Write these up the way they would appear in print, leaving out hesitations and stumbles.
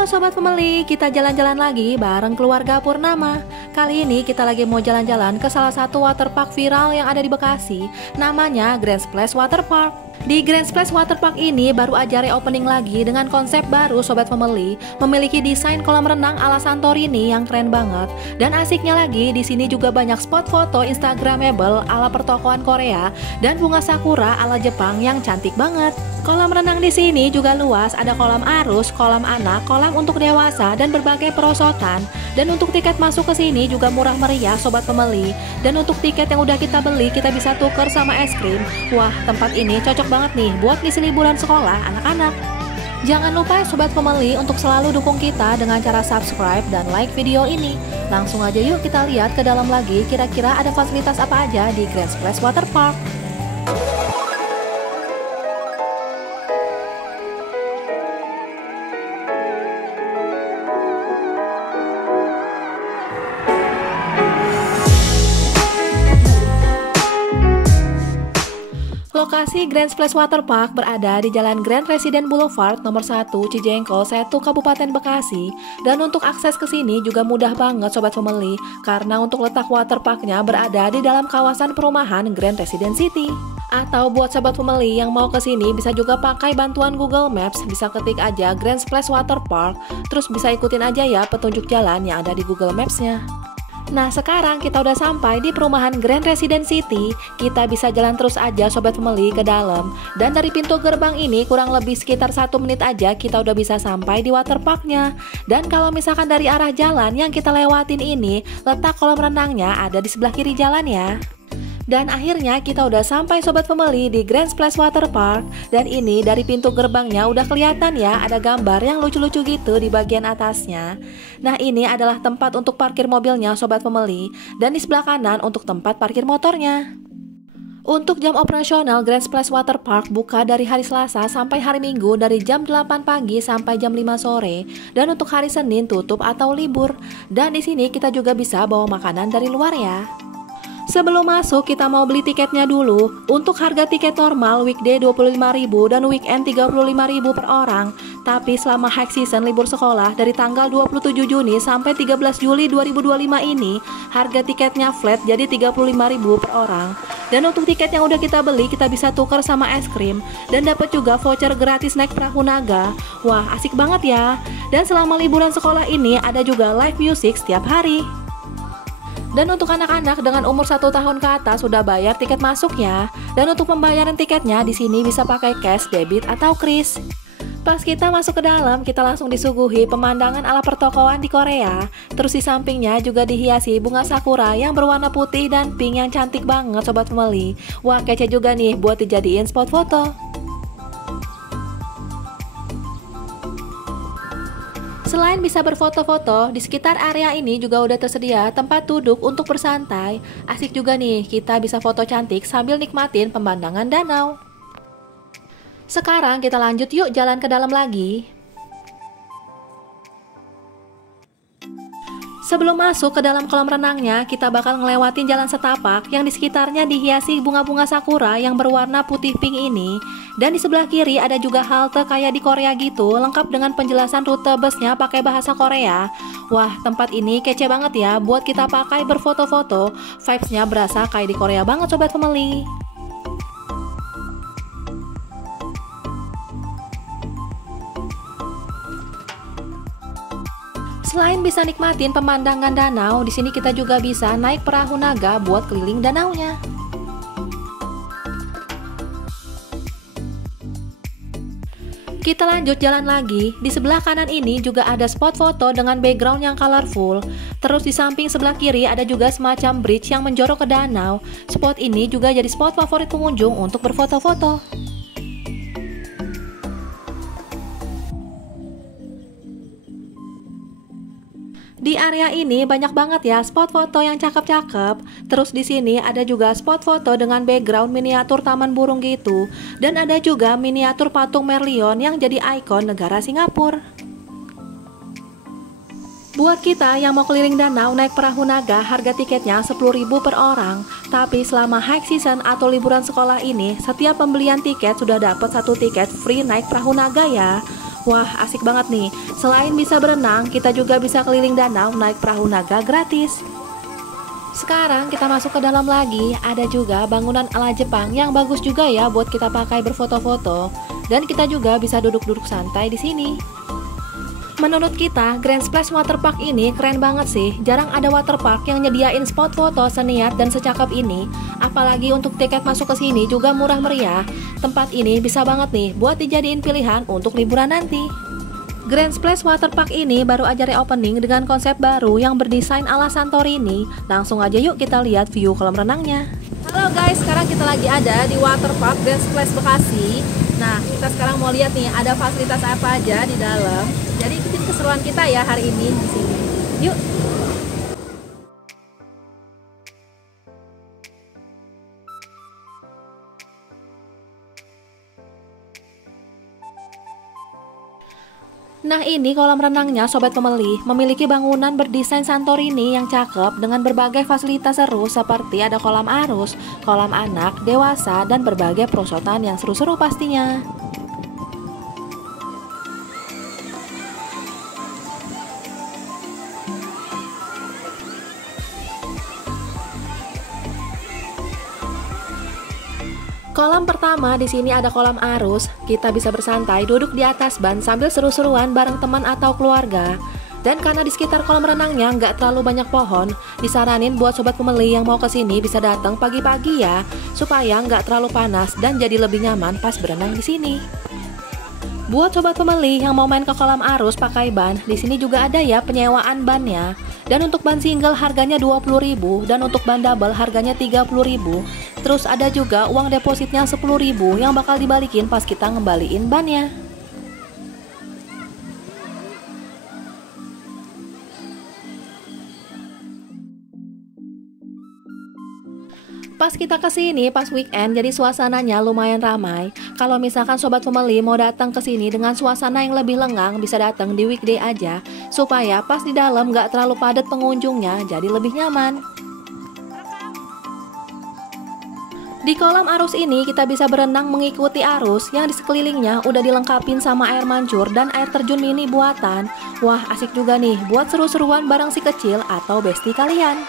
Halo Sobat Family, kita jalan-jalan lagi bareng keluarga Purnama. Kali ini kita lagi mau jalan-jalan ke salah satu waterpark viral yang ada di Bekasi. Namanya Grand Splash Waterpark. Di Grand Splash Waterpark ini baru aja reopening lagi dengan konsep baru Sobat Family. Memiliki desain kolam renang ala Santorini yang keren banget. Dan asiknya lagi di sini juga banyak spot foto instagramable ala pertokoan Korea dan bunga sakura ala Jepang yang cantik banget. Kolam renang di sini juga luas, ada kolam arus, kolam anak, kolam untuk dewasa, dan berbagai perosotan. Dan untuk tiket masuk ke sini juga murah meriah Sobat Family. Dan untuk tiket yang udah kita beli, kita bisa tuker sama es krim. Wah, tempat ini cocok banget nih buat ngisi liburan sekolah anak-anak. Jangan lupa Sobat Family untuk selalu dukung kita dengan cara subscribe dan like video ini. Langsung aja yuk kita lihat ke dalam lagi, kira-kira ada fasilitas apa aja di Grand Splash Waterpark. Lokasi Grand Splash Waterpark berada di Jalan Grand Resident Boulevard nomor 1 Cijengkol 1 Kabupaten Bekasi. Dan untuk akses ke sini juga mudah banget Sobat Family, karena untuk letak waterparknya berada di dalam kawasan perumahan Grand Resident City. Atau buat Sobat Family yang mau ke sini bisa juga pakai bantuan Google Maps, bisa ketik aja Grand Splash Waterpark, terus bisa ikutin aja ya petunjuk jalan yang ada di Google Maps-nya. Nah, sekarang kita udah sampai di perumahan Grand Resident City. Kita bisa jalan terus aja Sobat Family ke dalam. Dan dari pintu gerbang ini kurang lebih sekitar 1 menit aja kita udah bisa sampai di waterparknya. Dan kalau misalkan dari arah jalan yang kita lewatin ini, letak kolam renangnya ada di sebelah kiri jalan ya. Dan akhirnya kita udah sampai Sobat Family di Grand Splash Waterpark. Dan ini dari pintu gerbangnya udah kelihatan ya, ada gambar yang lucu-lucu gitu di bagian atasnya. Nah, ini adalah tempat untuk parkir mobilnya Sobat Family. Dan di sebelah kanan untuk tempat parkir motornya. Untuk jam operasional Grand Splash Waterpark buka dari hari Selasa sampai hari Minggu dari jam 8 pagi sampai jam 5 sore. Dan untuk hari Senin tutup atau libur. Dan di sini kita juga bisa bawa makanan dari luar ya. Sebelum masuk kita mau beli tiketnya dulu. Untuk harga tiket normal weekday 25.000 dan weekend 35.000 per orang. Tapi selama high season libur sekolah dari tanggal 27 Juni sampai 13 Juli 2025 ini, harga tiketnya flat jadi 35.000 per orang. Dan untuk tiket yang udah kita beli kita bisa tukar sama es krim dan dapat juga voucher gratis naik perahu naga. Wah, asik banget ya. Dan selama liburan sekolah ini ada juga live music setiap hari. Dan untuk anak-anak dengan umur 1 tahun ke atas sudah bayar tiket masuknya. Dan untuk pembayaran tiketnya di sini bisa pakai cash, debit, atau kris. Pas kita masuk ke dalam, kita langsung disuguhi pemandangan ala pertokoan di Korea. Terus di sampingnya juga dihiasi bunga sakura yang berwarna putih dan pink yang cantik banget Sobat Family. Wah, kece juga nih buat dijadiin spot foto. Selain bisa berfoto-foto, di sekitar area ini juga udah tersedia tempat duduk untuk bersantai. Asik juga nih, kita bisa foto cantik sambil nikmatin pemandangan danau. Sekarang kita lanjut yuk jalan ke dalam lagi. Sebelum masuk ke dalam kolam renangnya, kita bakal ngelewatin jalan setapak yang di sekitarnya dihiasi bunga-bunga sakura yang berwarna putih pink ini. Dan di sebelah kiri ada juga halte kayak di Korea gitu, lengkap dengan penjelasan rute busnya pakai bahasa Korea. Wah, tempat ini kece banget ya buat kita pakai berfoto-foto. Vibes-nya berasa kayak di Korea banget Sobat Family. Selain bisa nikmatin pemandangan danau, di sini kita juga bisa naik perahu naga buat keliling danaunya. Kita lanjut jalan lagi. Di sebelah kanan ini juga ada spot foto dengan background yang colorful. Terus di samping sebelah kiri ada juga semacam bridge yang menjorok ke danau. Spot ini juga jadi spot favorit pengunjung untuk berfoto-foto. Di area ini banyak banget ya spot foto yang cakep-cakep. Terus di sini ada juga spot foto dengan background miniatur taman burung gitu. Dan ada juga miniatur patung Merlion yang jadi ikon negara Singapura. Buat kita yang mau keliling danau naik perahu naga, harga tiketnya 10.000 per orang. Tapi selama high season atau liburan sekolah ini, setiap pembelian tiket sudah dapat 1 tiket free naik perahu naga ya. Wah, asik banget nih. Selain bisa berenang, kita juga bisa keliling danau naik perahu naga gratis. Sekarang kita masuk ke dalam lagi. Ada juga bangunan ala Jepang yang bagus juga ya buat kita pakai berfoto-foto. Dan kita juga bisa duduk-duduk santai di sini. Menurut kita, Grand Splash Waterpark ini keren banget sih. Jarang ada waterpark yang nyediain spot foto seniat dan secakep ini. Apalagi untuk tiket masuk ke sini juga murah meriah. Tempat ini bisa banget nih buat dijadiin pilihan untuk liburan nanti. Grand Splash Waterpark ini baru aja reopening dengan konsep baru yang berdesain ala Santorini. Langsung aja yuk kita lihat view kolam renangnya. Halo guys, sekarang kita lagi ada di Waterpark Grand Splash Bekasi. Nah, kita sekarang mau lihat nih ada fasilitas apa aja di dalam. Jadi ikutin keseruan kita ya hari ini di sini. Yuk. Nah, ini kolam renangnya Sobat Pemeli, memiliki bangunan berdesain Santorini yang cakep dengan berbagai fasilitas seru seperti ada kolam arus, kolam anak, dewasa, dan berbagai perosotan yang seru-seru pastinya. Kolam pertama di sini ada kolam arus. Kita bisa bersantai duduk di atas ban sambil seru-seruan bareng teman atau keluarga. Dan karena di sekitar kolam renangnya nggak terlalu banyak pohon, disaranin buat Sobat Pemeli yang mau kesini bisa datang pagi-pagi ya, supaya nggak terlalu panas dan jadi lebih nyaman pas berenang di sini. Buat Sobat Pemeli yang mau main ke kolam arus pakai ban, di sini juga ada ya penyewaan bannya. Dan untuk ban single harganya 20.000 dan untuk ban double harganya 30.000. Terus ada juga uang depositnya 10.000 yang bakal dibalikin pas kita ngembaliin bannya. Pas kita kesini pas weekend jadi suasananya lumayan ramai. Kalau misalkan Sobat Pemeli mau datang ke sini dengan suasana yang lebih lengang, bisa datang di weekday aja supaya pas di dalam nggak terlalu padat pengunjungnya, jadi lebih nyaman. Di kolam arus ini kita bisa berenang mengikuti arus yang di sekelilingnya udah dilengkapin sama air mancur dan air terjun mini buatan. Wah, asik juga nih buat seru-seruan bareng si kecil atau bestie kalian.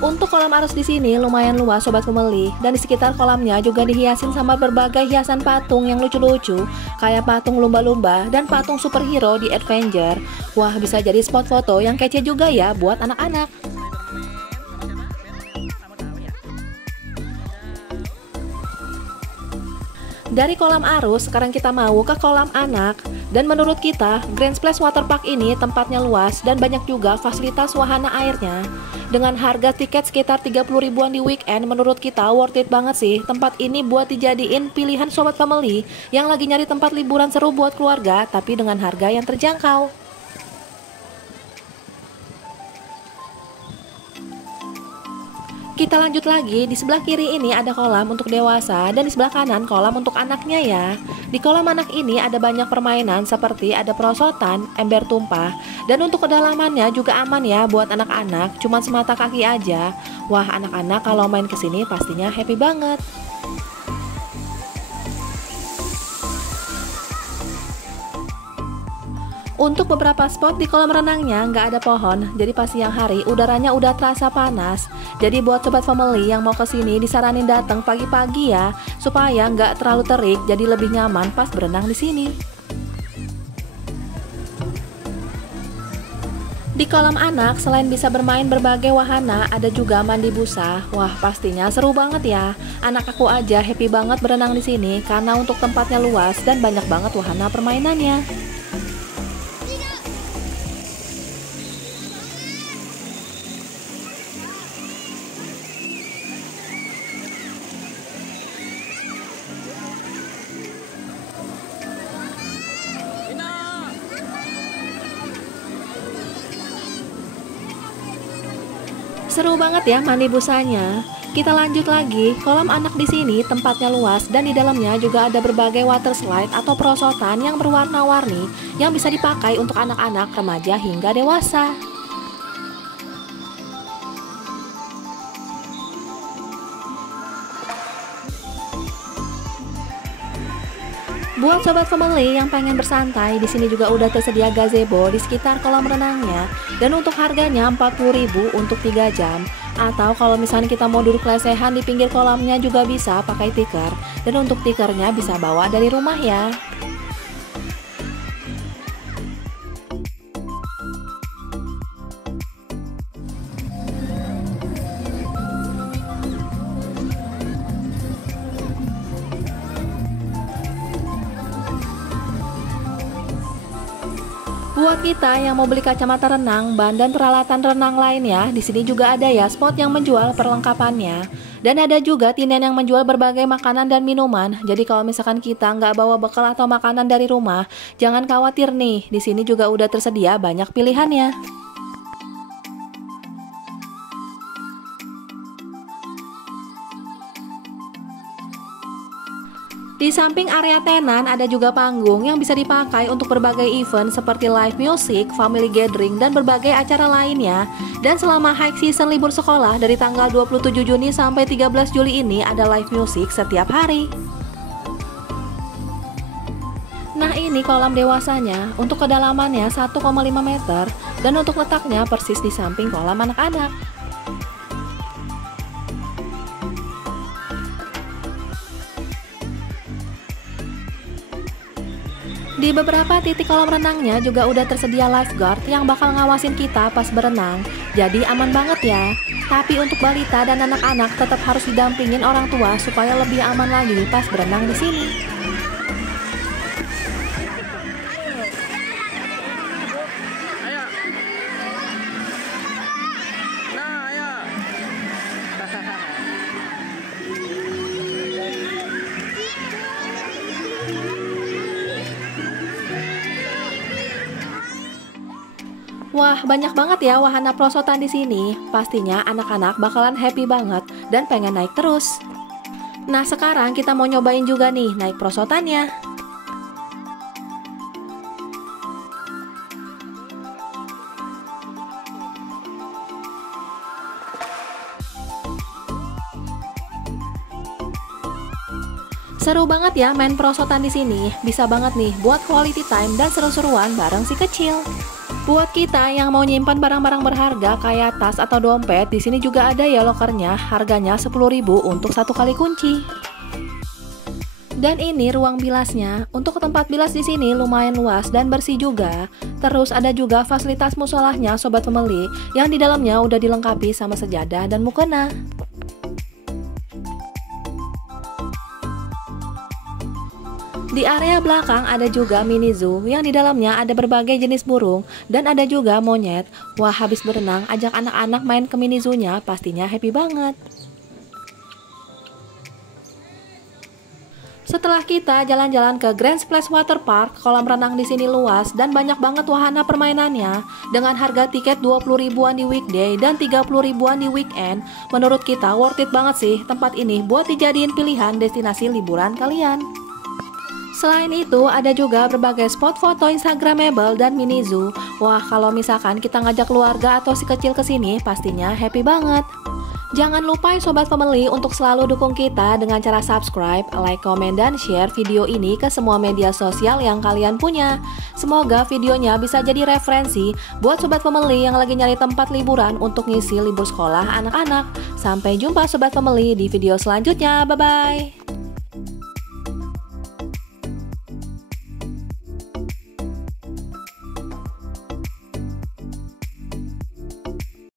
Untuk kolam arus di sini lumayan luas Sobat Pemeli, dan di sekitar kolamnya juga dihiasin sama berbagai hiasan patung yang lucu-lucu, kayak patung lumba-lumba dan patung superhero di Avenger. Wah, bisa jadi spot foto yang kece juga ya buat anak-anak. Dari kolam arus, sekarang kita mau ke kolam anak. Dan menurut kita, Grand Splash Waterpark ini tempatnya luas dan banyak juga fasilitas wahana airnya. Dengan harga tiket sekitar 30 ribuan di weekend, menurut kita worth it banget sih. Tempat ini buat dijadiin pilihan Sobat Pemeli yang lagi nyari tempat liburan seru buat keluarga, tapi dengan harga yang terjangkau. Kita lanjut lagi, di sebelah kiri ini ada kolam untuk dewasa dan di sebelah kanan kolam untuk anaknya ya. Di kolam anak ini ada banyak permainan seperti ada perosotan, ember tumpah, dan untuk kedalamannya juga aman ya buat anak-anak, cuma semata kaki aja. Wah, anak-anak kalau main kesini pastinya happy banget. Untuk beberapa spot di kolam renangnya nggak ada pohon, jadi pas siang hari udaranya udah terasa panas. Jadi buat Sobat Pemeli yang mau kesini disaranin datang pagi-pagi ya, supaya nggak terlalu terik, jadi lebih nyaman pas berenang di sini. Di kolam anak, selain bisa bermain berbagai wahana, ada juga mandi busa. Wah, pastinya seru banget ya. Anak aku aja happy banget berenang di sini karena untuk tempatnya luas dan banyak banget wahana permainannya. Seru banget ya mandi busanya. Kita lanjut lagi, kolam anak di sini tempatnya luas dan di dalamnya juga ada berbagai water slide atau perosotan yang berwarna-warni yang bisa dipakai untuk anak-anak, remaja hingga dewasa. Buat sobat family yang pengen bersantai, di sini juga udah tersedia gazebo di sekitar kolam renangnya. Dan untuk harganya 40.000 untuk 3 jam. Atau kalau misalnya kita mau duduk lesehan di pinggir kolamnya juga bisa pakai tikar. Dan untuk tikernya bisa bawa dari rumah ya. Buat kita yang mau beli kacamata renang, ban dan peralatan renang lainnya, di sini juga ada ya spot yang menjual perlengkapannya. Dan ada juga tinen yang menjual berbagai makanan dan minuman. Jadi kalau misalkan kita nggak bawa bekal atau makanan dari rumah, jangan khawatir nih, di sini juga udah tersedia banyak pilihannya. Di samping area tenan ada juga panggung yang bisa dipakai untuk berbagai event seperti live music, family gathering, dan berbagai acara lainnya. Dan selama high season libur sekolah dari tanggal 27 Juni sampai 13 Juli ini ada live music setiap hari. Nah ini kolam dewasanya, untuk kedalamannya 1,5 meter dan untuk letaknya persis di samping kolam anak-anak. Di beberapa titik kolam renangnya juga udah tersedia lifeguard yang bakal ngawasin kita pas berenang. Jadi aman banget ya. Tapi untuk balita dan anak-anak tetap harus didampingin orang tua supaya lebih aman lagi pas berenang di sini. Wah, banyak banget ya wahana perosotan di sini. Pastinya anak-anak bakalan happy banget dan pengen naik terus. Nah, sekarang kita mau nyobain juga nih naik perosotannya. Seru banget ya main perosotan di sini. Bisa banget nih buat quality time dan seru-seruan bareng si kecil. Buat kita yang mau nyimpan barang-barang berharga kayak tas atau dompet, di sini juga ada ya lokernya, harganya 10.000 untuk satu kali kunci. Dan ini ruang bilasnya. Untuk tempat bilas di sini lumayan luas dan bersih juga. Terus ada juga fasilitas musolahnya sobat family, yang di dalamnya udah dilengkapi sama sejadah dan mukena. Di area belakang ada juga mini zoo yang di dalamnya ada berbagai jenis burung dan ada juga monyet. Wah, habis berenang ajak anak-anak main ke mini zoo-nya pastinya happy banget. Setelah kita jalan-jalan ke Grand Splash Water Park, kolam renang di sini luas dan banyak banget wahana permainannya dengan harga tiket 20 ribuan di weekday dan 30 ribuan di weekend. Menurut kita worth it banget sih tempat ini buat dijadiin pilihan destinasi liburan kalian. Selain itu, ada juga berbagai spot foto instagramable dan mini zoo. Wah, kalau misalkan kita ngajak keluarga atau si kecil ke sini, pastinya happy banget. Jangan lupa sobat family untuk selalu dukung kita dengan cara subscribe, like, komen, dan share video ini ke semua media sosial yang kalian punya. Semoga videonya bisa jadi referensi buat sobat family yang lagi nyari tempat liburan untuk ngisi libur sekolah anak-anak. Sampai jumpa sobat family di video selanjutnya, bye-bye!